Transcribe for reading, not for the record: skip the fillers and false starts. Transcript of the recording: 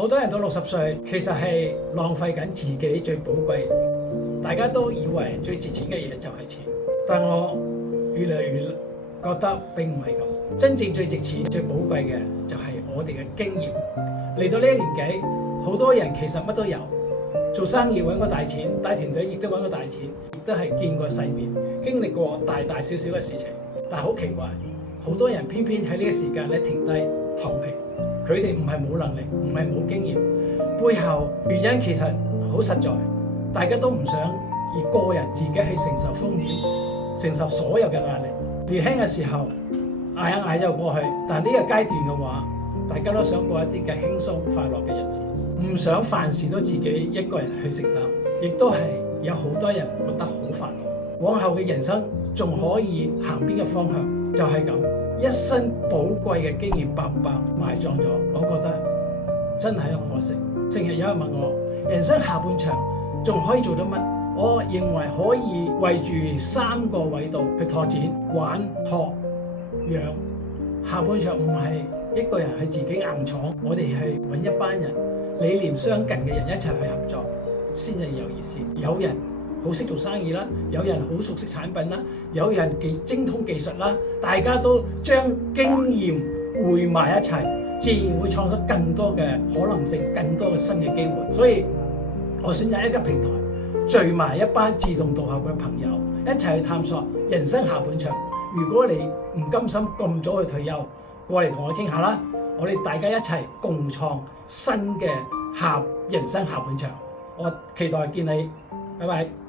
好多人到60歲，其實係浪費緊自己最寶貴。大家都以為最值錢嘅嘢就係錢，但我越嚟越覺得並唔係咁。真正最值錢、最寶貴嘅就係我哋嘅經驗。嚟到呢一年紀，好多人其實乜都有，做生意揾個大錢，帶團隊亦都揾個大錢，亦都係見過世面，經歷過大大小小嘅事情。但係好奇怪，好多人偏偏喺呢個時間咧停低躺平。佢哋唔係冇能力，唔係冇經驗，背後原因其實好實在。大家都唔想以個人自己去承受風險，承受所有嘅壓力。年輕嘅時候捱一捱就過去，但呢個階段嘅話，大家都想過一啲嘅輕鬆快樂嘅日子，唔想凡事都自己一個人去承擔，亦都係有好多人覺得好煩惱。往後嘅人生仲可以行邊個方向？就係咁。一生寶貴嘅經驗白白埋葬咗，我覺得真係好可惜。成日有人問我，人生下半場仲可以做到乜？我認為可以圍住3個維度去拓展：玩、學、養。下半場唔係一個人去自己硬闖，我哋去揾一班人理念相近嘅人一齊去合作，先至有意思。有人好識做生意啦，有人好熟悉產品啦，有人精通技術啦，大家都將經驗匯埋一齊，自然會創造更多嘅可能性，更多嘅新嘅機會。所以我選擇一個平台，聚埋一班志同道合嘅朋友，一齊去探索人生下半場。如果你唔甘心咁早去退休，過嚟同我傾下啦，我哋大家一齊共創新嘅人生下半場。我期待見你，拜拜。